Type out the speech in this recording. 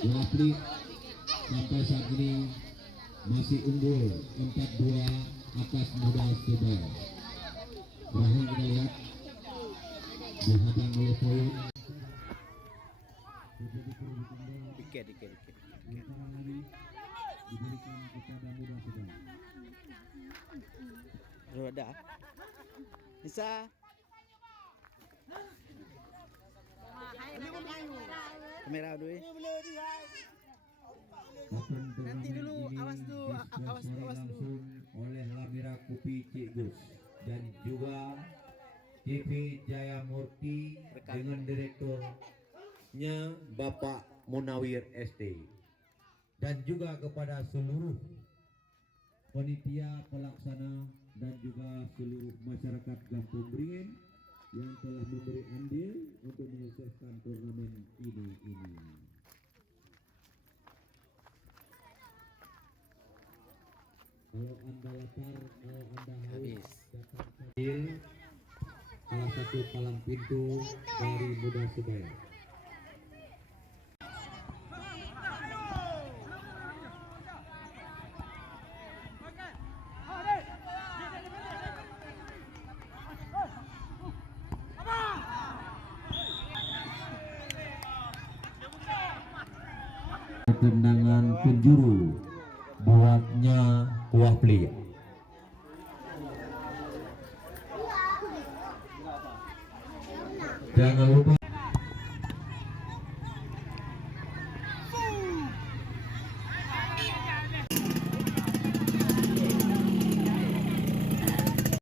Wapli sampai saat ini masih unggul 4-2 atas Muda Subaya. Terakhir kita lihat dihadang oleh poin. Dikit. Sekarang lagi diberikan kepada Muda Subaya. Roda. Bisa. Kamera dulu. Nanti dulu, awas dulu. Langsung oleh Lamira Kupi Cigus dan juga TV Jaya Murti dengan direkturnya Bapak Munawir ST, dan juga kepada seluruh panitia pelaksana dan juga seluruh masyarakat Kampung Beringin yang telah memberi andil untuk menyukseskan turnamen ini. Kalau Anda lapar, kalau Anda haus, datang saja. Salah satu palang pintu dari Muda Subaya. Tendangan penjuru buatnya Wapli. Jangan lupa